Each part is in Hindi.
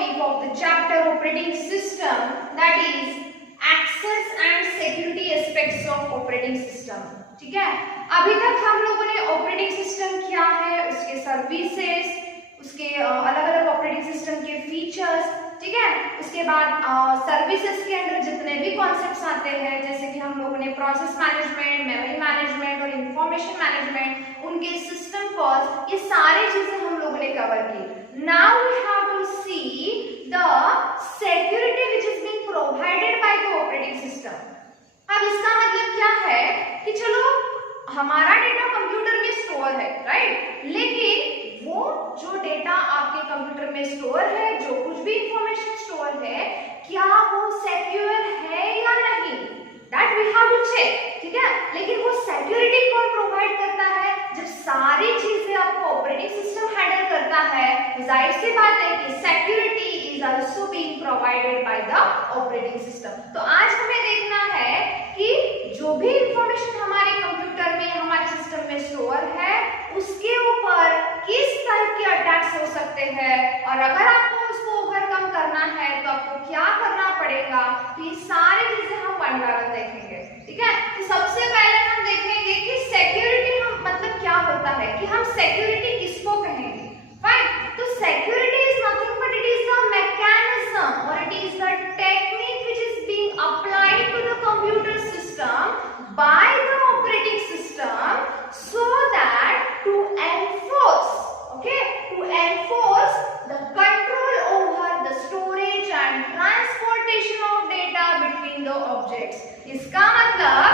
topic of the chapter operating system, that is access and security aspects of operating system. ठीक है, अभी तक हम लोगों ने ऑपरेटिंग सिस्टम क्या है, उसके सर्विसेज, उसके अलग अलग ऑपरेटिंग सिस्टम के फीचर्स, ठीक है, उसके बाद सर्विसेज के अंदर जितने भी कॉन्सेप्ट्स आते हैं, जैसे कि हम लोगों ने प्रोसेस मैनेजमेंट, मेमोरी मैनेजमेंट और इंफॉर्मेशन मैनेजमेंट, उनके सिस्टम कॉल्स, ये सारी चीजें हम लोगों ने कवर की. Now we have to see the security which is being provided by the operating system. अब इसका मतलब क्या है कि चलो हमारा डेटा कंप्यूटर में स्टोर है, राइट, लेकिन वो जो डेटा आपके कंप्यूटर में स्टोर है, जो कुछ भी इंफॉर्मेशन स्टोर है, क्या वो सिक्योर है या नहीं, that we have to check. ठीक है, लेकिन वो सिक्योरिटी कौन प्रोवाइड करता है? जब सारी चीजें आपको ऑपरेटिंग सिस्टम हैंडल करता है, जाहिर सी बात है कि security is also being provided by the operating system. तो आज हमें देखना है कि जो भी इंफॉर्मेशन हमारे कंप्यूटर में, हमारे सिस्टम में स्टोर है, उसके ऊपर किस टाइप के अटैक्स हो सकते हैं, और अगर आपको उसको ओवरकम करना है तो आपको क्या करना पड़ेगा. तो ये सारी चीजें हम वन बाय वन देखेंगे. ठीक है, तो सबसे पहले हम देखेंगे कि सिक्योरिटी मतलब क्या होता है, कि हम सिक्योरिटी किसको कहेंगे. फाइन, तो security is nothing but it is the mechanism और it is the technique which is being applied to the computer system by the operating system so that to enforce, okay, to enforce the control over the storage and transportation of data between the objects. इसका मतलब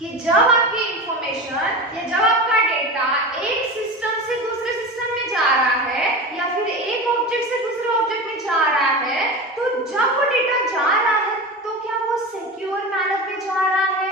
कि जब आपकी इंफॉर्मेशन या जब आपका डेटा एक सिस्टम से दूसरे सिस्टम में जा रहा है या फिर एक ऑब्जेक्ट से दूसरे ऑब्जेक्ट में जा रहा है, तो जब वो डेटा जा रहा है तो क्या वो सिक्योर मैनर में जा रहा है?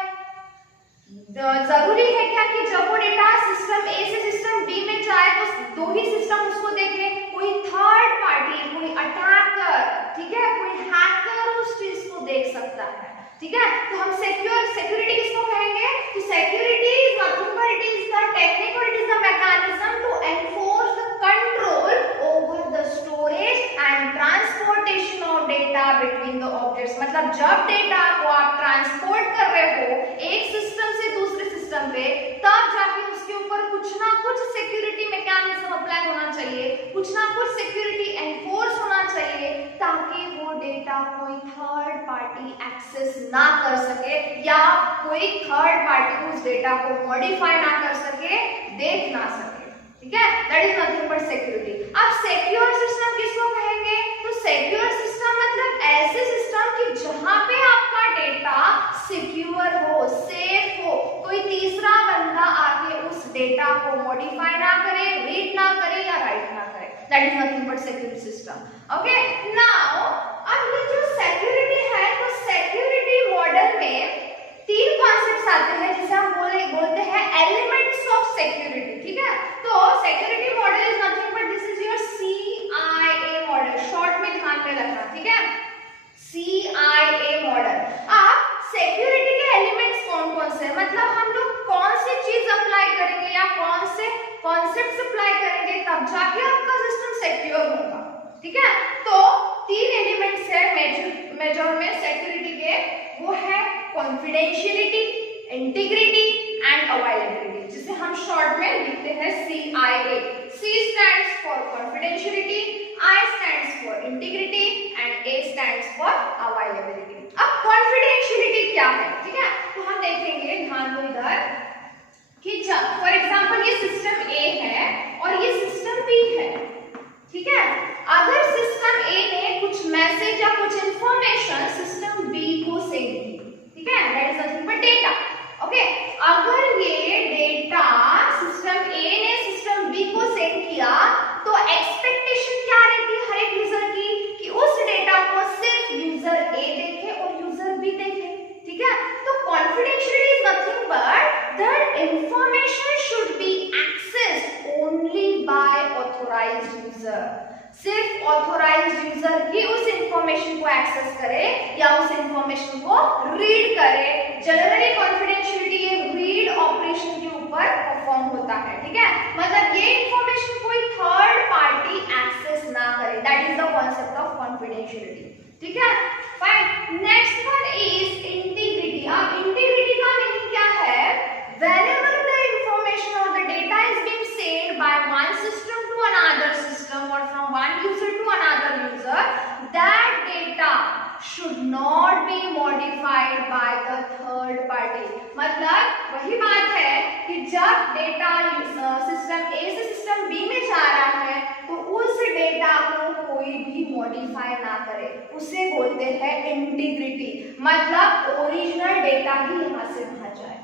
जरूरी है क्या कि जब वो डेटा सिस्टम ए से सिस्टम बी में जाए तो दो ही सिस्टम उसको देखे? कोई थर्ड पार्टी, कोई अटैकर, ठीक है, कोई हैकर उस चीज को देख सकता है. ठीक है, तो हम सिक्योरिटी किसको कहेंगे? कि security is nothing but it is the technique और it is the mechanism to enforce the control over the storage and transportation of data between the objects. मतलब जब डेटा को आप ट्रांसपोर्ट कर रहे हो एक सिस्टम से दूसरे सिस्टम पे, तब जाके उसके ऊपर कुछ ना कुछ सिक्योरिटी मैकेनिज्म अप्लाई होना चाहिए, कुछ ना कुछ सिक्योरिटी एनफोर्स होना चाहिए, ताकि वो डेटा कोई थर्ड पार्टी एक्सेस ना कर सके या कोई थर्ड पार्टी उस डेटा को मॉडिफाई ना कर सके, देख ना सके. ठीक है, that is nothing but security. अब सिक्योर सिस्टम किसको कहेंगे? तो सिक्योर सिस्टम मतलब ऐसे सिस्टम कि जहां पे आपका डेटा सिक्योर हो, सेफ हो, कोई तीसरा बंदा आके उस डेटा को मॉडिफाई ना करे, रीड ना करे या राइट ना करे. That is nothing but secure system. Okay, now अब ये जो सिक्योरिटी है, तो सिक्योरिटी मॉडल में तीन कॉन्सेप्ट्स आते हैं जिसे हम बोलते हैं एलिमेंट्स ऑफ सिक्योरिटी. ठीक है, तो security model is nothing but this is your CIA model. Short में ध्यान में रखना. ठीक है, CIA मॉडल. अब सिक्योरिटी के एलिमेंट्स कौन कौन से, मतलब हम लोग कौन सी चीज अप्लाई करेंगे या कौन से कॉन्सेप्ट्स अप्लाई करेंगे तब जाके आपका सिस्टम सिक्योर होगा. ठीक है, तो तीन एलिमेंट्स है मेजर में सिक्योरिटी के, वो है कॉन्फिडेंशियलिटी, इंटीग्रिटी एंड अवेलेबिलिटी, जिसे हम शॉर्ट में लिखते हैं CIA. C stands for confidentiality, I stands for integrity and A stands for availability. अब confidentiality क्या है? ठीक है, तो हम देखेंगे, ध्यान दो इधर, कि फॉर एग्जांपल ये सिस्टम A है और ये सिस्टम B है. ठीक है, अगर सिस्टम A ने कुछ मैसेज या कुछ इंफॉर्मेशन सिस्टम B को सेंड की, ठीक है, that is nothing but data. Okay, अगर ये डेटा सिस्टम A ने सिस्टम B को सेंड किया, तो एक्सपेक्टेशन क्या रहती है हर एक यूजर की, कि उस डेटा को सिर्फ यूजर A देखे और यूजर B देखे. ठीक है, तो confidentiality is nothing but that information should be accessed only by authorised user. सिर्फ ऑथोराइज्ड यूजर ही उस इंफॉर्मेशन को एक्सेस करे या उस इंफॉर्मेशन को रीड करे. जनरली कॉन्फिडेंशियलिटी ये रीड ऑपरेशन के ऊपर परफॉर्म होता है. ठीक है, मतलब ये इंफॉर्मेशन कोई थर्ड पार्टी एक्सेस ना करे. That is the concept of confidentiality, ठीक है, fine. Next one is integrity. अब इंटीग्रिटी का मीनिंग क्या है? whenever the information or the data is being sent by one system to another system or from one user to another user, that data should not be modified by the third party। मतलब वही बात है कि जब डेटा सिस्टम ए से सिस्टम बी में जा रहा है तो उस डेटा को कोई भी मॉडिफाई ना करे, उसे बोलते हैं इंटीग्रिटी। मतलब ओरिजिनल डेटा ही यहाँ से वहां जाए।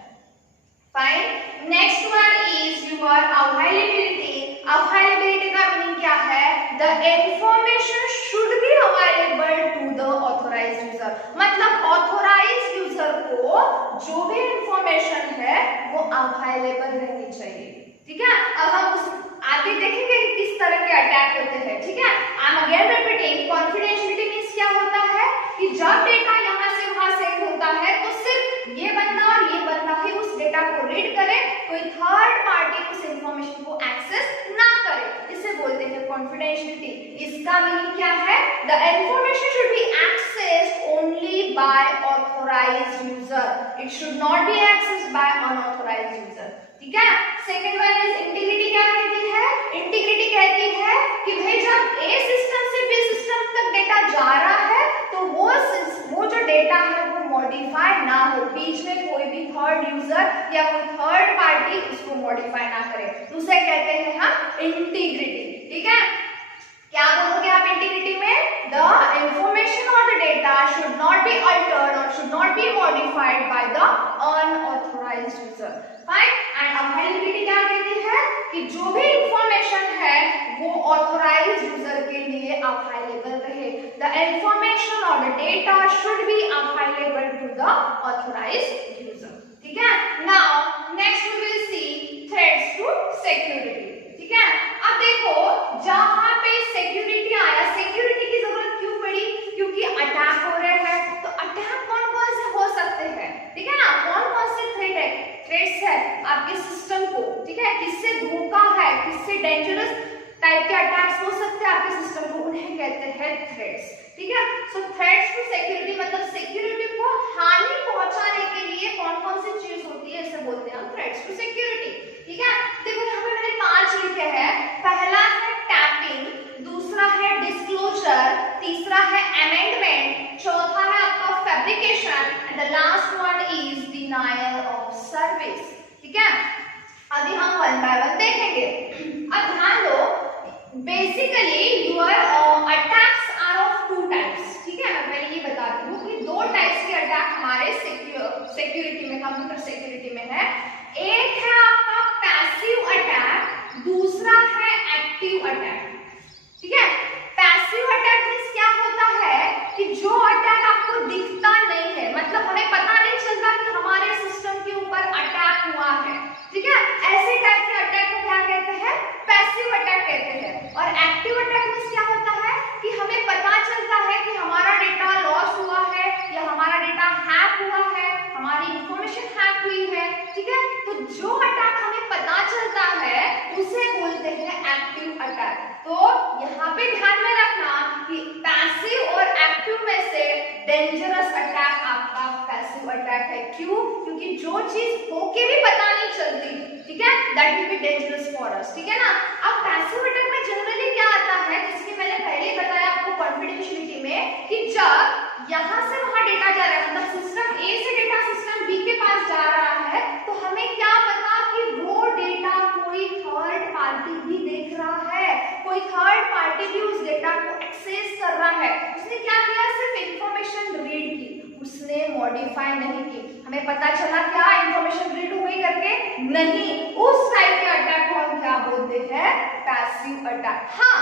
Fine. Next one is your availability. Availability का मीनिंग क्या है? The information should be available to the authorised user. मतलब ऑथोराइज्ड यूजर को जो भी इंफॉर्मेशन है वो अवेलेबल रहनी चाहिए, ठीक है। अब हम उस आगे देखेंगे कि किस तरह के अटैक होते हैं, ठीक है। I am again repeating, confidentiality means क्या होता है कि जब डेटा यहाँ से वहां सेंड होता है तो सिर्फ ये बंदा और ये बंदा ही उस डेटा को रीड करे, कोई थर्ड पार्टी उस इंफॉर्मेशन को एक्सेस ना करे, इसे बोलते हैं कॉन्फिडेंशियलिटी। इसका मीनिंग क्या है? The information should be accessed only by authorised user, it should not be accessed by unauthorised user, ठीक है। Second one is integrity. क्या कहती है? इंटीग्रिटी कहती है कि भाई जब ए सिस्टम से बी सिस्टम तक डेटा जा रहा है तो वो जो डेटा है वो मॉडिफाई ना हो, बीच में कोई भी थर्ड यूजर या कोई थर्ड पार्टी उसको मॉडिफाई ना करे, उसे कहते हैं हम इंटीग्रिटी, ठीक है। क्या बोलोगे आप इंटीग्रिटी में? द इंफॉर्मेशन और the data should not be altered और should not be modified by the unauthorized user, fine. And availability क्या कहती है कि जो भी इंफॉर्मेशन है वो ऑथोराइज्ड यूजर के लिए अवेलेबल रहे। द इंफॉर्मेशन और the data should be available to the authorised user, ठीक है। Now next we will see threats to security, ठीक है। अब देखो जहां पे सिक्योरिटी आया, सिक्योरिटी की जरूरत क्यों पड़ी? क्योंकि अटैक हो रहे हैं। तो अटैक कौन कौन से हो सकते हैं, ठीक है ना? कौन कौन से थ्रेट्स है आपके सिस्टम को, ठीक है। किससे धोखा है, किससे डेंजरस टाइप के अटैक्स हो सकते हैं आपके सिस्टम को, उन्हें कहते हैं थ्रेट्स, ठीक है। सो थ्रेट्स टू सिक्योरिटी मतलब सिक्योरिटी को हानि पहुंचाने के लिए कौन कौन सी चीज होती है, इसे बोलते हैं हम थ्रेट्स टू सिक्योरिटी, ठीक है। देखो यहाँ पे मैंने 5 लिखे हैं। पहला है टैपिंग, दूसरा है डिस्क्लोजर, तीसरा है अमेंडमेंट, चौथा है आपका fabrication and the last one is denial of service, ठीक है। अभी हम वन बाय वन देखेंगे। अब ध्यान दो, basically your attacks are of 2 types, ठीक है। मैं पहले ये बताती हूँ कि 2 टाइप्स के अटैक हमारे सिक्योरिटी में, कंप्यूटर सिक्योरिटी में है। एक है आपका पैसिव अटैक, दूसरा है एक्टिव अटैक, ठीक है। पैसिव अटैक मींस क्या होता है कि जो अटैक आपको दिखता नहीं है, मतलब हमें पता नहीं चलता कि हमारे सिस्टम के ऊपर अटैक हुआ है, ठीक है। ऐसे टाइप के अटैक को क्या कहते हैं? पैसिव अटैक कहते हैं। और एक्टिव अटैक मींस क्या होता है कि हमें पता चलता है कि हमारा डेटा लॉस हुआ है या हमारा डेटा हैक हुआ है, हमारी इंफॉर्मेशन हैक हुई है, ठीक है। तो जो अटैक हमें पता चलता है उसे बोलते हैं एक्टिव अटैक। तो यहाँ पे ध्यान में रखना कि पैसिव और एक्टिव में से डेंजरस अटैक आपका पैसिव अटैक है। क्यों? क्योंकि जो चीज होके भी पता नहीं चलती, ठीक है, that will be dangerous for us, ठीक है ना। अब पैसिव अटैक में जनरली क्या आता है, जैसे कि मैंने पहले बताया आपको कॉन्फिडेंशियलिटी में, कि जब यहाँ से वहां डेटा जा रहा है, मतलब सिस्टम ए से डेटा सिस्टम बी के पास जा रहा है, तो हमें क्या पता कि वो डेटा कोई थर्ड पार्टी भी देख रहा है, कोई थर्ड पार्टी भी उस डेटा को एक्सेस कर रहा है। उसने क्या किया? सिर्फ इंफॉर्मेशन रीड की, उसने मॉडिफाई नहीं की। हमें पता चला क्या इंफॉर्मेशन रीड हो गई करके? नहीं। उस टाइप के अटैक को हम क्या बोलते हैं? Passive attack. हाँ,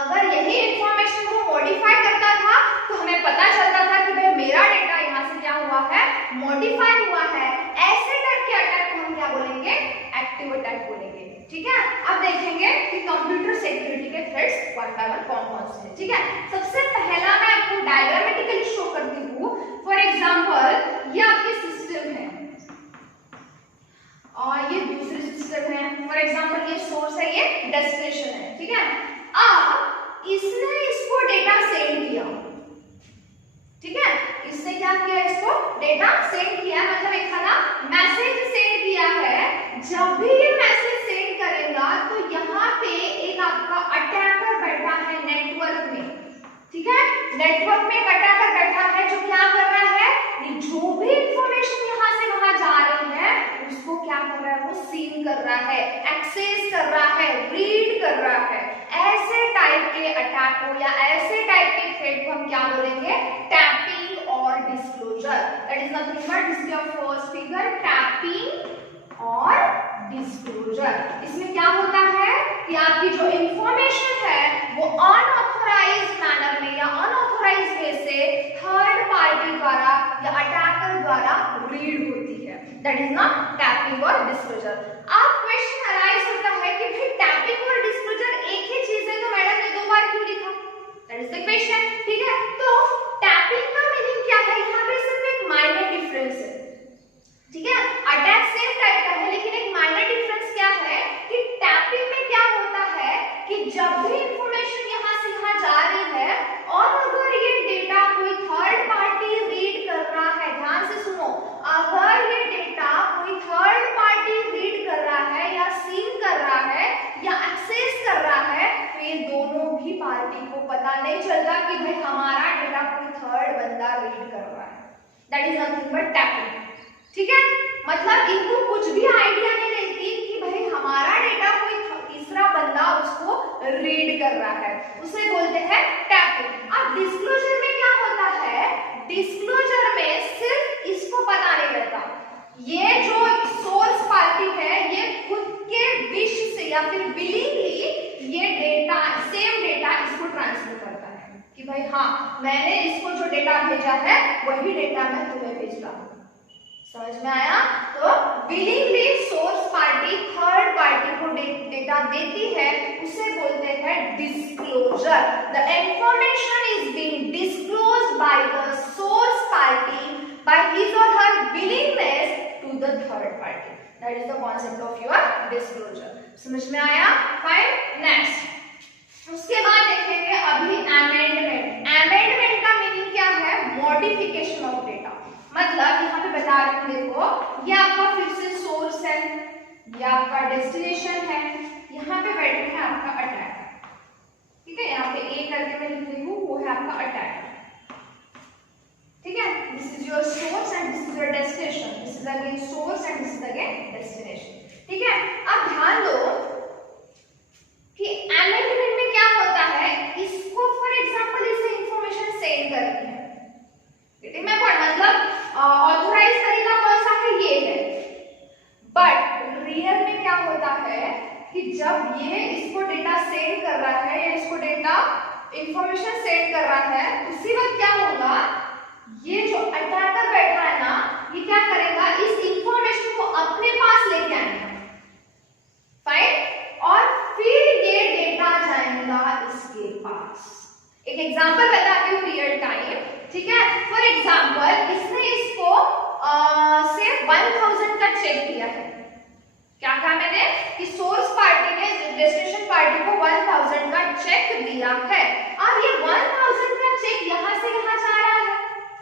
अगर यही इंफॉर्मेशन वो मॉडिफाई करता था तो हमें पता चलता था कि भाई मेरा डेटा यहाँ से क्या हुआ है? मॉडिफाई हुआ है। ऐसे टाइप के अटैक को हम क्या बोलेंगे? एक्टिव अटैक बोलेंगे, ठीक है। अब देखेंगे कि कंप्यूटर सिक्योरिटी के थ्रेट्स वन बाय वन कौन कौन से हैं, ठीक है। सबसे पहला मैं आपको डायग्रामेटिकली शो करती हूँ। फॉर एग्जांपल ये आपकी सिस्टम है और ये दूसरी सिस्टम है। फॉर एग्जांपल ये सोर्स है, ये डेस्टिनेशन है, ठीक है। अब इसने डेटा सेंड किया, ठीक है, इसने क्या किया, इसको डेटा सेंड किया, मतलब एक खाना मैसेज सेंड किया है। जब भी ये मैसेज सेंड करेगा तो यहाँ पे एक आपका अटैकर बैठा है नेटवर्क में, ठीक है, नेटवर्क में एक अटैकर बैठा है जो क्या कर रहा है, ये जो भी इंफॉर्मेशन यहाँ से वहां जा रही है उसको क्या कर रहा है, वो सीन कर रहा है, एक्सेस कर रहा है, रीड कर रहा है। ऐसे टाइप के अटैक को या ऐसे टाइप के थ्रेट को हम क्या बोलेंगे, टैपिंग और disclosure. That is nothing but this is your first figure, tapping और डिस्क्लोजर। इसमें क्या होता है कि आपकी जो इंफॉर्मेशन है वो अनऑथोराइज्ड मैनर में या अनऑथोराइज्ड वे से थर्ड पार्टी द्वारा या अटैकर द्वारा रीड होती है। दैट इज नॉट टैपिंग और डिस्क्लोजर। अब क्वेश्चन अराइज होता है कि भाई टैपिंग और डिस्क्लोजर एक ही चीज है तो मैडम ने 2 बार क्यों लिखा, दैट इज द क्वेश्चन, ठीक है। तो टैपिंग का मीनिंग क्या है, यहाँ पे सिर्फ एक माइनर डिफरेंस है, ठीक है, अटैक सेम टाइप का है लेकिन एक माइनर डिफरेंस क्या है कि टैपिंग में क्या होता है कि जब भी इंफॉर्मेशन यहाँ से यहाँ जा रही है और अगर ये डेटा कोई थर्ड पार्टी रीड कर रहा है, ध्यान से सुनो, अगर ये डेटा कोई थर्ड पार्टी रीड कर रहा है या सीन कर रहा है या एक्सेस कर रहा है तो ये दोनों भी पार्टी को पता नहीं चलता कि भाई हमारा डेटा कोई थर्ड बंदा रीड कर रहा है। That is nothing but tapping, ठीक है, मतलब इनको कुछ भी आइडिया नहीं रहती कि भाई हमारा डेटा कोई तीसरा बंदा उसको रीड कर रहा है, उसे बोलते हैं टैपिंग। अब डिस्क्लोजर में क्या होता है, डिस्क्लोजर में सिर्फ इसको पता नहीं रहता, ये जो सोर्स पार्टी है ये खुद के विश से या फिर विलिंगली ये डेटा, सेम डेटा इसको ट्रांसफर करता है कि भाई हाँ मैंने इसको जो डेटा भेजा है वही डेटा मैं तुम्हें भेज रहा हूँ। समझ में आया? तो willingly source party third party को डेटा देती है, उसे बोलते हैं disclosure. The information is being disclosed by the source party by his और her willingness to the third party. That is the concept of your disclosure. समझ में आया? फाइन, नेक्स्ट उसके बाद देखेंगे अभी अमेंडमेंट। अमेंडमेंट का मीनिंग क्या है, मॉडिफिकेशन ऑफ डेटा। मतलब यहाँ पे बता रही हूँ, देखो ये आपका फिर से सोर्स है, ये आपका डेस्टिनेशन है, यहाँ पे बैठे हैं आपका अटैकर, ठीक है, यहाँ पे ए करके मैं लिख रही हूँ, वो है आपका अटैकर, ठीक है। This is your source and this is your destination, this is again source and this is again destination, ठीक है। अब ध्यान दो कि अमेंडमेंट में क्या होता है, इसको फॉर एग्जांपल इसे इंफॉर्मेशन सेंड करनी है, मतलब ऑथोराइज तरीका कौन सा है, ये है, बट रियल में क्या होता है कि जब ये इसको डेटा सेंड कर रहा है या इसको डेटा इंफॉर्मेशन सेंड कर रहा है, उसी वक्त क्या होगा, ये जो अटैकर बैठा है ना, ये क्या करेगा, इस इंफॉर्मेशन को अपने पास लेके आएगा, फाइन, और फिर ये डेटा जाएगा इसके पास। एक एग्जांपल बताती हूँ रियल टाइम, ठीक है। फॉर एग्जांपल इसने इसको से 1000 का चेक दिया है, क्या कहा मैंने कि सोर्स पार्टी ने डेस्टिनेशन पार्टी को 1000 का चेक दिया है। अब ये 1000 का चेक यहाँ से यहाँ जा रहा है,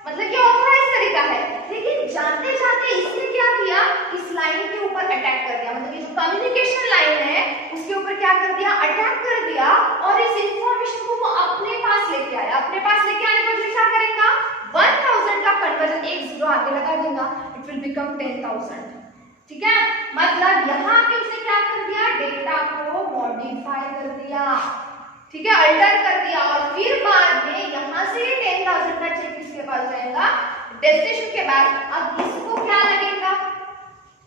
मतलब ये ऑथराइज तरीका है, लेकिन जाते जाते इसने क्या किया, इस लाइन के ऊपर अटैक कर दिया, मतलब ये जो कम्युनिकेशन लाइन है उसके ऊपर क्या कर दिया, अटैक कर दिया, और इस इंफॉर्मेशन को वो अपने पास लेके आया। अपने पास लेके आने पर क्या करेगा, 1000 का कन्वर्जन एक जीरो आगे लगा देगा, इट विल बिकम 10,000, ठीक है। मतलब यहाँ पे उसने क्या कर दिया, डेटा को मॉडिफाई कर दिया, ठीक है, अल्टर कर दिया, और फिर बाद में यहाँ से 10,000 का चेक किसके पास जाएगा, डेस्टिनेशन के पास। अब इसको क्या लगेगा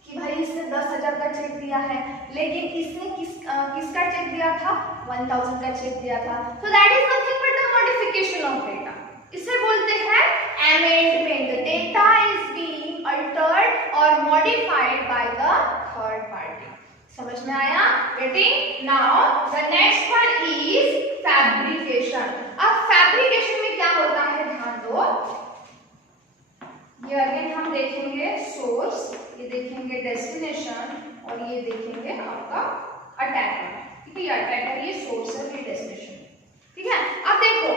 कि भाई इसने 10,000 का चेक दिया है, लेकिन इसने किसका चेक दिया था, 1000 का चेक दिया था। So that is nothing but the modification of data. इसे बोलते हैं amendment. The data is being altered or modified by the third party. समझ में आया? Getting? Now the next one is fabrication. अब fabrication में क्या होता है, ध्यान दो, ये अगेन हम देखेंगे सोर्स, ये देखेंगे डेस्टिनेशन, और ये देखेंगे आपका अटैकर, ठीक है, ये अटैकर, ये सोर्स है, ये डेस्टिनेशन, ठीक है। अब देखो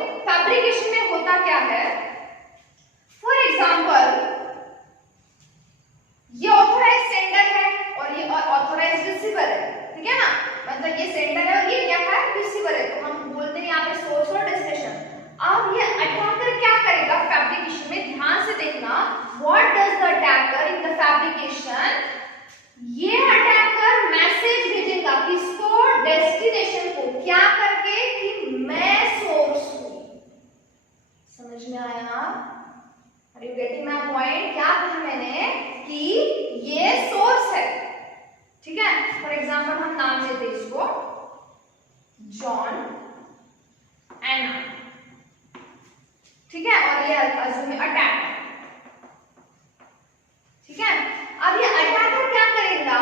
समझ में आया? Are you getting my point? क्या कहा मैंने कि ये सोर्स है, ठीक है। फॉर एग्जाम्पल हम नाम देते हैं इसको जॉन, एना, ठीक है, और ये अटैक, ठीक है। अब ये अटैकर क्या करेगा,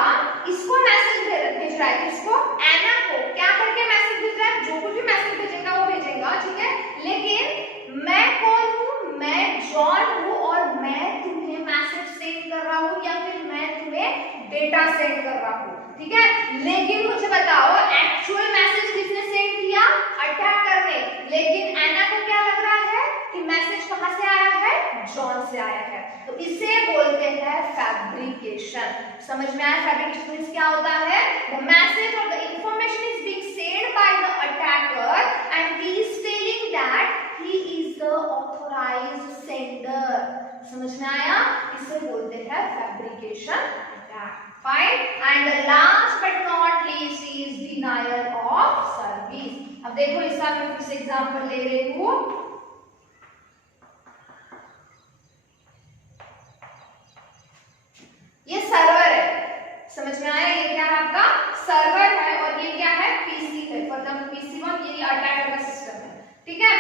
इसको मैसेज भेज रहा है, इसको एना को क्या करके मैसेज भेज रहा है, जो कुछ भी मैसेज भेजेगा वो भेजेगा, ठीक है। लेकिन मैं कौन हूं, मैं जॉन हूं और मैं तुम्हें मैसेज सेंड कर रहा हूं या फिर मैं तुम्हें डेटा सेंड कर रहा हूं, ठीक है। लेकिन मुझे बताओ एक्चुअल मैसेज किसने सेंड किया, अटैकर ने, लेकिन एना को क्या लग रहा है कि मैसेज कहां से आया है, जॉन से आया है। तो इसे बोलते हैं फैब्रिकेशन। समझ में आया? फैब्रिकेशन मींस क्या होता है, द मैसेज और the information is being send by the attacker and he is telling that he is the authorised sender. समझ में आया? इसे बोलते हैं fabrication attack. Fine. And the last but not least is denial of service. अब देखो इसका मैं फिर से एग्जांपल ले रही हूं। ये सर्वर है, समझ में आया? ये क्या है आपका सर्वर है और ये क्या है पीसी है। फॉर एग्जांपल PC1 ये अटैकर का सिस्टम है, ठीक है।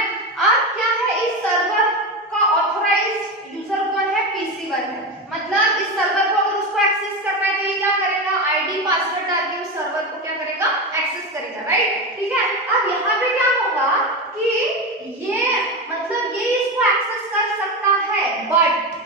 अब क्या है, इस सर्वर का ऑथराइज्ड यूजर कौन है, PC1 है। मतलब इस सर्वर को अगर उसको एक्सेस करना है तो ये क्या करेगा, आईडी पासवर्ड डाल के उस सर्वर को क्या करेगा, एक्सेस करेगा, राइट, ठीक है। अब यहाँ पे क्या होगा कि ये मतलब ये इसको एक्सेस कर सकता है, बट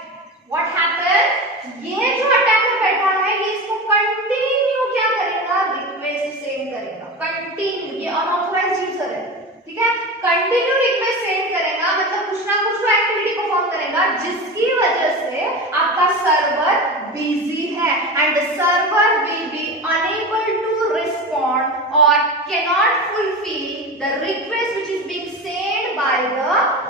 व्हाट हैपेंस, ये जो अटैकर बैठा है ये इसको कंटिन्यू क्या करेगा, रिक्वेस्ट सेंड करेगा, कंटिन्यू। ये अनऑथराइज्ड यूजर है, ठीक है, कंटिन्यू रिक्वेस्ट सेंड करेगा, मतलब कुछ ना कुछ एक्टिविटी परफॉर्म करेगा जिसकी वजह से आपका सर्वर बिजी है and the server will be unable to respond और cannot fulfil the request which is being send by the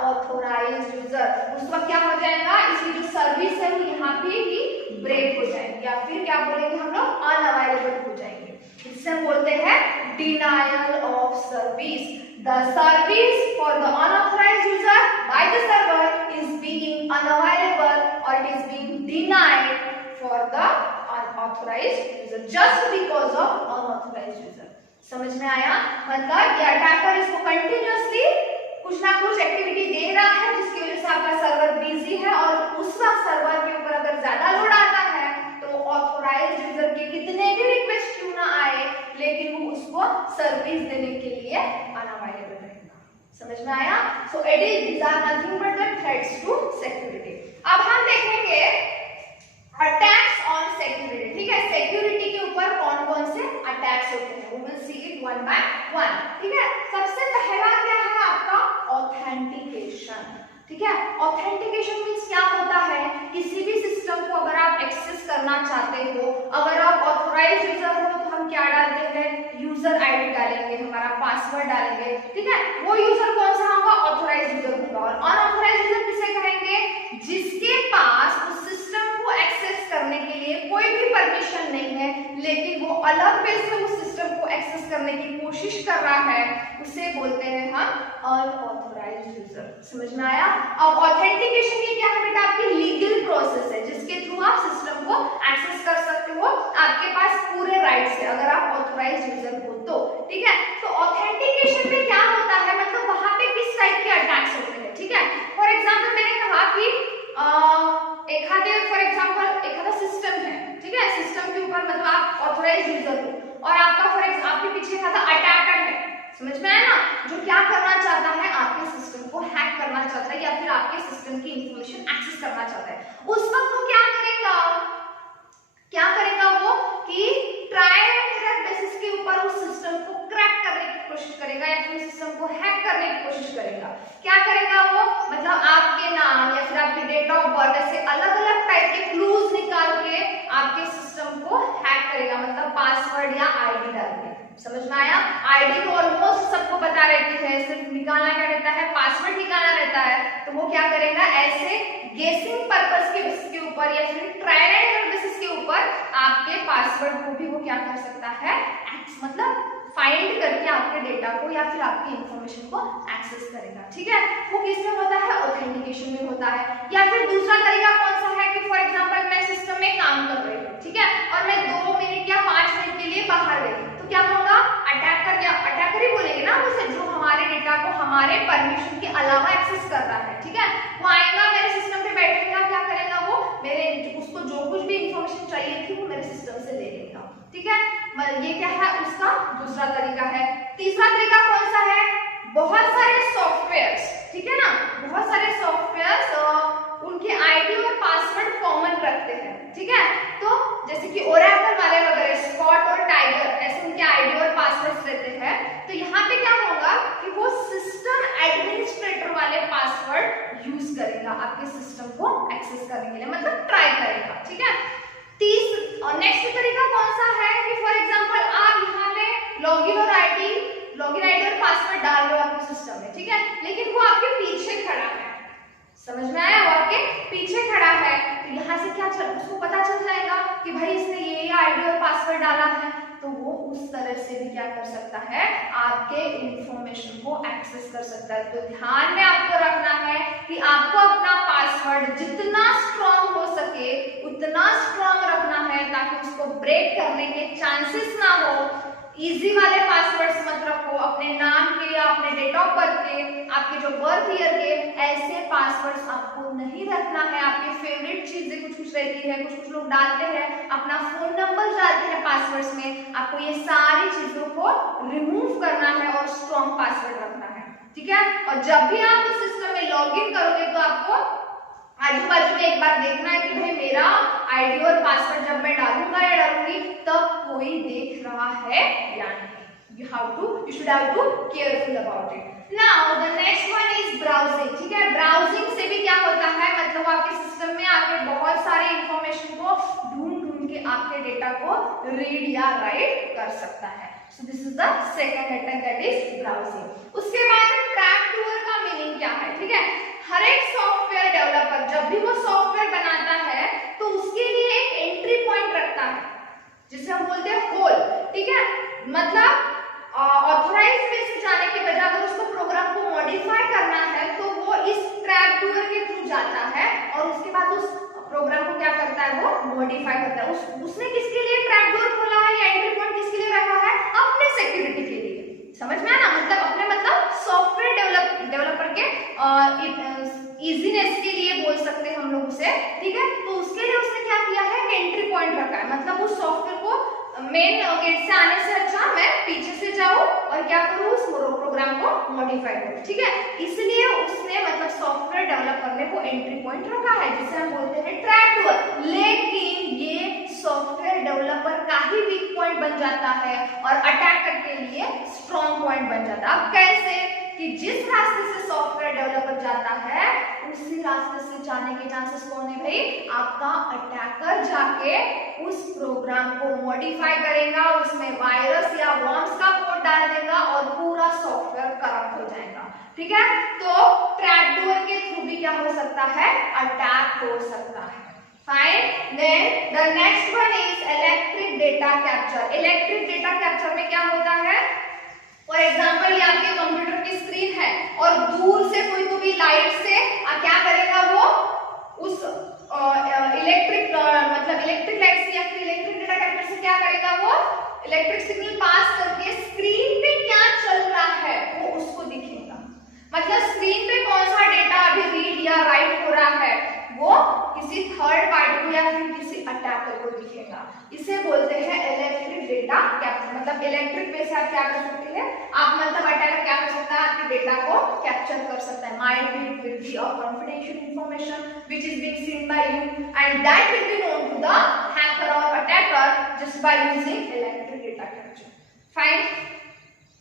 authorized user. उस वक्त क्या हो जाएगा, इसकी जो सर्विस है वो यहाँ पे ही ब्रेक हो जाएगी या फिर क्या बोलेंगे हम लोग, अनअवेलेबल हो जाएंगे। इससे हम बोलते हैं denial of service. The service for the unauthorized user by the server is being unavailable or it is being denied for the unauthorized user just because of unauthorized user। समझ में आया? मतलब ये अटैकर इसको कंटिन्यूअसली कुछ ना कुछ एक्टिविटी दे रहा है जिसकी वजह से आपका सर्वर बिजी है और उस सर्वर के ऊपर अगर ज्यादा लोड आता है तो ऑथोराइज्ड यूजर के कितने भी रिक्वेस्ट क्यों ना आए लेकिन वो उसको सर्विस देने के लिए अनअवेलेबल रहेगा। समझ में आया? So it is these are nothing but the threats to security. अब हम देखेंगे अटैक्स ऑन सिक्योरिटी, ठीक है। सिक्योरिटी के ऊपर कौन कौन से अटैक्स होते हैं, we will see it one by one, ठीक है। सबसे पहला क्या है आपका ऑथेंटिकेशन, ठीक है। ऑथेंटिकेशन मींस क्या होता है, किसी भी सिस्टम को अगर आप एक्सेस करना चाहते हो, अगर आप ऑथराइज्ड यूजर हो तो हम क्या डालते हैं, यूजर आईडी डालेंगे, हमारा पासवर्ड डालेंगे, ठीक है। वो यूजर कौन सा होगा, ऑथराइज्ड यूजर होगा। और अनऑथराइज्ड यूजर किसे कहेंगे, जिसके पास उस सिस्टम को एक्सेस करने के लिए कोई भी परमिशन नहीं है लेकिन वो अलग वे से उस सिस्टम को एक्सेस करने की कोशिश कर रहा है, उसे बोलते हैं हम अनऑथराइज्ड यूजर। समझ में आया? अब ऑथेंटिकेशन ये क्या है बेटा, आपकी लीगल प्रोसेस है जिसके थ्रू आप सिस्टम को एक्सेस कर सकते हो, आपके पास पूरे राइट्स है अगर आप ऑथराइज्ड यूजर हो तो, ठीक है। तो ऑथेंटिकेशन में क्या होता है, मतलब वहां पे किस टाइप के अटैक्स होते हैं, ठीक है। फॉर एग्जांपल मैंने कहा कि फॉर एग्जांपल एखादा सिस्टम है, ठीक है, सिस्टम के ऊपर मतलब आप ऑथराइज्ड यूजर हो और आपका फॉर एग्जांपल आपके पीछे एखादा अटैकर है, समझ में आया ना, जो क्या करना चाहता है, आपके सिस्टम को हैक करना चाहता है या फिर आपके सिस्टम की इंफॉर्मेशन एक्सेस करना चाहता है। उस वक्त वो क्या करेगा वो कि ट्रायल एंड एरर बेसिस के ऊपर उस सिस्टम को क्रैक करने की कोशिश करेगा या फिर सिस्टम को हैक करने की कोशिश करेगा। क्या करेगा वो, मतलब आपके नाम या फिर आपके डेट ऑफ बर्थ ऐसे अलग-अलग टाइप के क्लूज निकाल के आपके सिस्टम को हैक करेगा, मतलब पासवर्ड या आईडी डाल के। समझ में आया? आईडी तो ऑलमोस्ट सबको पता रहती है, सिर्फ निकालना क्या रहता है, पासवर्ड निकालना रहता है। तो वो क्या करेगा, ऐसे गेसिंग पर्पस के ऊपर या फिर ट्रायल एंड एरर बेसिस के ऊपर आपके पासवर्ड को भी वो क्या कर सकता है, मतलब फाइंड करके आपके डेटा को या फिर आपकी इंफॉर्मेशन को एक्सेस करेगा, ठीक है। वो किसमें होता है, ऑथेंटिकेशन कम्युनिकेशन में होता है। या फिर दूसरा तरीका कौन सा है कि फॉर एग्जांपल मैं सिस्टम में काम कर रही हूँ, ठीक है, और मैं 2 मिनट या 5 मिनट के लिए बाहर गई, तो क्या होगा, अटैकर ही बोलेंगे ना उसे, जो हमारे डेटा को हमारे परमिशन के अलावा एक्सेस कर रहा है, ठीक है, वो आएगा मेरे सिस्टम पे बैठेगा, क्या करेगा वो, मेरे उसको जो कुछ भी इंफॉर्मेशन चाहिए थी वो मेरे सिस्टम से ले लेगा, ठीक है। ये क्या है, उसका दूसरा तरीका है। तीसरा तरीका कौन सा है, बहुत सारे सॉफ्टवेयर्स, ठीक है ना, बहुत सारे सॉफ्टवेयर्स उनके आईडी और पासवर्ड कॉमन रखते हैं, ठीक है, तो जैसे कि ओरेकल वाले वगैरह, स्पॉट और टाइगर, ऐसे उनके आईडी और पासवर्ड्स रहते हैं। तो यहाँ पे क्या होगा कि वो सिस्टम एडमिनिस्ट्रेटर वाले पासवर्ड यूज करेगा आपके सिस्टम को एक्सेस करने के लिए, मतलब ट्राई करेगा, ठीक है। नेक्स्ट तरीका कौन सा है कि फॉर एग्जांपल आप यहाँ पे लॉगिन आईडी और पासवर्ड डाल रहे हो आपके सिस्टम में, ठीक है, लेकिन वो आपके पीछे खड़ा है, समझ में आया, वो आपके पीछे खड़ा है, तो यहाँ से क्या उसको पता चल जाएगा कि भाई इसने ये आईडी और पासवर्ड डाला है, तो वो उस तरह से भी क्या कर सकता है, आपके इंफॉर्मेशन को एक्सेस कर सकता है। तो ध्यान में आपको रखना है कि आपको अपना पासवर्ड जितना स्ट्रॉन्ग हो सके उतना स्ट्रॉन्ग रखना है, ताकि उसको ब्रेक करने के चांसेस ना हो। इजी वाले पासवर्ड्स मत रखो, अपने नाम के, अपने डेट ऑफ बर्थ के, आपके जो बर्थ ईयर के, ऐसे पासवर्ड्स आपको नहीं रखना है। आपकी फेवरेट चीजें कुछ कुछ रहती है, कुछ कुछ लोग डालते हैं, अपना फोन नंबर डालते हैं पासवर्ड्स में, आपको ये सारी चीजों को रिमूव करना है और स्ट्रॉन्ग पासवर्ड रखना है, ठीक है। और जब भी आप उस सिस्टम में लॉगिन करोगे तो आपको आजू बाजू में एक बार देखना है कि भाई मेरा आईडी और पासवर्ड जब मैं डालूंगा या डालूंगी तब कोई देख रहा है या नहीं। you should have to careful about it. Now the next one is browsing, ठीक है। ब्राउजिंग से भी क्या होता है, मतलब आपके सिस्टम में आके बहुत सारे इंफॉर्मेशन को ढूंढ के आपके डेटा को रीड या राइट कर सकता है। So this is the second attack, that is browsing. उसके बाद ट्रैपडोर का मीनिंग क्या है, ठीक है। हर एक सॉफ्टवेयर डेवलपर जब भी वो सॉफ्टवेयर बनाता है तो उसके लिए एक एंट्री पॉइंट रखता है जिसे हम बोलते हैं होल, ठीक है। मतलब ऑथराइज वे से जाने के बजाय अगर उसको प्रोग्राम को मॉडिफाई करना है तो वो इस ट्रैपडोर के थ्रू जाता है और उसके बाद उस प्रोग्राम को क्या करता है, वो मॉडिफाई करता है। उसने किसके लिए ट्रैपडोर खोला है या एंट्री पॉइंट किसके लिए रखा है, अपने सिक्योरिटी के लिए, समझ में आया ना, मतलब सॉफ्टवेयर डेवलपर के इजीनेस के लिए बोल सकते हैं हम लोग उसे, ठीक है। तो उसके लिए उसने क्या किया है, एंट्री पॉइंट रखा है, मतलब उस सॉफ्टवेयर को मेन गेट से आने से अच्छा मैं पीछे से जाऊं और क्या करूं, उस प्रोग्राम को मॉडिफाई करूं, ठीक है। इसलिए उसने मतलब सॉफ्टवेयर डेवलपर ने वो एंट्री पॉइंट रखा है जिसे हम बोलते हैं ट्रैपडोर। लेकिन ये सॉफ्टवेयर डेवलपर का ही वीक पॉइंट बन जाता है और अटैकर के लिए स्ट्रॉन्ग पॉइंट बन जाता है। अब कैसे कि जिस रास्ते से सॉफ्टवेयर डेवलपर जाता है उसी रास्ते से जाने के चांसेस कौन है भाई, आपका अटैकर जाके उस प्रोग्राम को मॉडिफाई करेगा, उसमें वायरस या वर्म्स का कोड डाल देगा और पूरा सॉफ्टवेयर करप्ट हो जाएगा, ठीक है। तो ट्रैपडोर के थ्रू भी क्या हो सकता है, अटैक हो सकता है। Fine. Then the next one is electric data capture. Electric data capture में क्या होता है, फॉर एग्जाम्पल ये आपके कंप्यूटर की स्क्रीन है और दूर से कोई तो भी लाइट से क्या करेगा, वो उस इलेक्ट्रिक लाइट से या फिर इलेक्ट्रिक डेटा कैप्चर से क्या करेगा, वो इलेक्ट्रिक सिग्नल पास करके स्क्रीन पे क्या चल रहा है वो उसको दिखेगा। मतलब स्क्रीन पे कौन सा डेटा अभी रीड या राइट हो रहा है वो किसी थर्ड पार्टी को या फिर किसी अटैकर को दिखेगा। इसे बोलते हैं इलेक्ट्रिक डेटा कैप्चर। मतलब इलेक्ट्रिक पे से आप क्या कर सकते हैं, आप मतलब अटैकर क्या कर सकता है, आपके डेटा को कैप्चर कर सकता है। Might be it will be a confidential information which is being seen by you and that will be known to the hacker और attacker just by using electric data capture. Fine.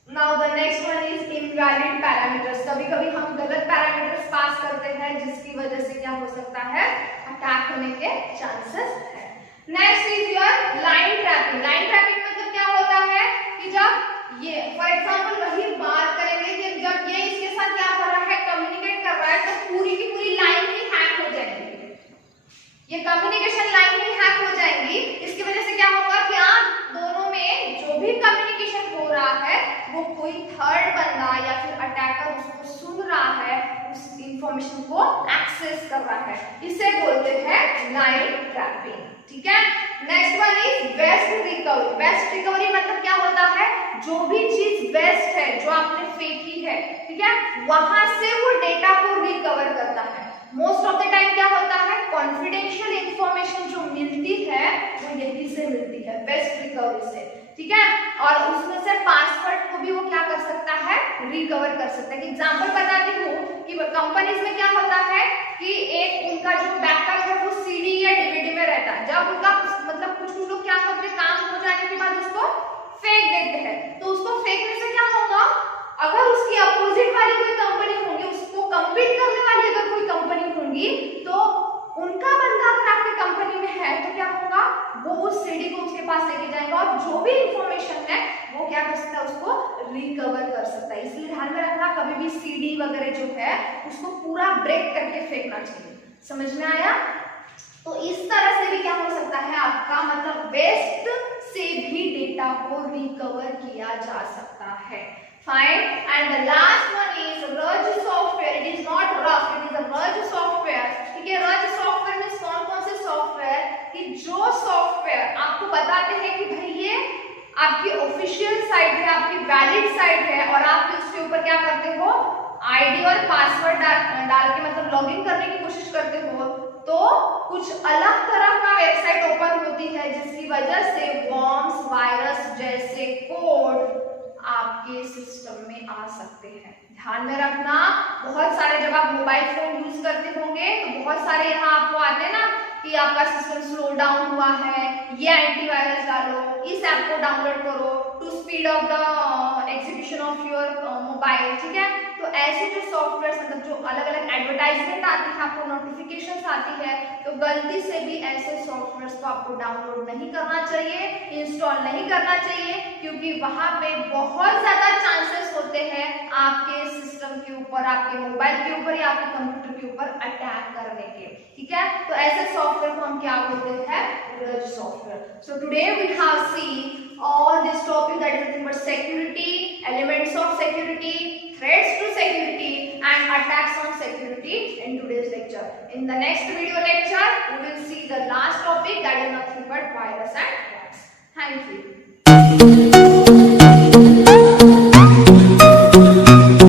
Now the next one is invalid parameters. कभी-कभी हम गलत पैरामीटर्स पास करते हैं जिसकी वजह से क्या हो सकता है, अटैक होने के चांसेस है। Next is your line trapping. Line trapping मतलब क्या होता है कि जब ये फॉर एग्जांपल वही बात करेंगे कि जब ये इसके साथ क्या कर रहा है, कम्युनिकेट कर रहा है, तो पूरी की पूरी लाइन ही हैक हो जाएगी। ये कम्युनिकेशन लाइन ही हैक हो जाएगी। इसकी वजह से क्या होगा कि आप दोनों में जो भी कम्युनिकेशन हो रहा है वो कोई थर्ड बंदा या फिर अटैकर उसको सुन रहा है, उस इंफॉर्मेशन को एक्सेस कर रहा है, इसे बोलते हैं लाइन ट्रैपिंग। ठीक है, next one is waste recovery. Waste recovery मतलब क्या होता है, जो भी चीज वेस्ट है, जो आपने फेंकी है, ठीक है, वहां से वो डेटा को रिकवर करता है। मोस्ट ऑफ द टाइम क्या होता है, कॉन्फिडेंशियल इंफॉर्मेशन जो मिलती है वो यहीं से मिलती है, वेस्ट रिकवरी से। ठीक है, और उसमें से पासवर्ड को भी वो क्या कर सकता है, रिकवर कर सकता है। एग्जांपल बताती हूँ कि कंपनीज में क्या होता है कि एक उनका जो बैकअप है वो सीडी या डीवीडी में रहता है। जब उनका मतलब कुछ लोग क्या करते हैं, काम हो जाने के बाद उसको फेंक देते हैं, तो उसको फेंकने से क्या होगा, अगर उसकी अपोजिट वाली कोई कंपनी होगी, उसको कम्पीट करने वाली अगर कोई कंपनी होगी, तो उनका बंदा अगर आपकी कंपनी में है तो क्या होगा, वो उस सीडी को उसके पास लेके जाएगा और जो भी इंफॉर्मेशन है वो क्या कर सकता है, उसको रिकवर कर सकता है। इसलिए ध्यान में रखना, कभी भी सीडी वगैरह जो है उसको पूरा ब्रेक करके फेंकना चाहिए। समझ में आया? तो इस तरह से भी क्या हो सकता है, आपका मतलब वेस्ट से भी डेटा को रिकवर किया जा सकता है। Fine, and the last one is rogue software. It is not rough, it is a rogue software. ठीक है, रज सॉफ्टवेयर में कौन से सॉफ्टवेयर, कि जो सॉफ्टवेयर आपको बताते हैं कि भाई ये आपकी ऑफिशियल साइट है, आपकी वैलिड साइट है, और आप उसके ऊपर क्या करते हो, आईडी और पासवर्ड डाल के मतलब लॉगिन करने की कोशिश करते हो, तो कुछ अलग तरह का वेबसाइट ओपन होती है, जिसकी वजह से वॉर्म्स, वायरस जैसे कोड आपके सिस्टम में आ सकते हैं। ध्यान में रखना, बहुत सारे जब आप मोबाइल फोन यूज करते होंगे तो बहुत सारे यहाँ आपको आते हैं ना कि आपका सिस्टम स्लो डाउन हुआ है, ये एंटीवायरस डालो, इस ऐप को डाउनलोड करो to speed up the execution of your mobile. ठीक है, तो ऐसे जो सॉफ्टवेयर मतलब जो अलग अलग एडवर्टाइजमेंट आती है, आपको नोटिफिकेशंस आती है, तो गलती से भी ऐसे सॉफ्टवेयर्स को आपको डाउनलोड नहीं करना चाहिए, इंस्टॉल नहीं करना चाहिए, क्योंकि वहां पे बहुत ज्यादा चांसेस होते हैं आपके सिस्टम के ऊपर, आपके मोबाइल के ऊपर या आपके कंप्यूटर के ऊपर अटैक करने के। ठीक है, तो ऐसे सॉफ्टवेयर को हम क्या बोलते हैं, रज software. So today we have seen all this topic, that is nothing but security, elements of security, threats to security and attacks on security in today's lecture. In the next video lecture we will see the last topic, that is nothing but virus and attacks. Thank you.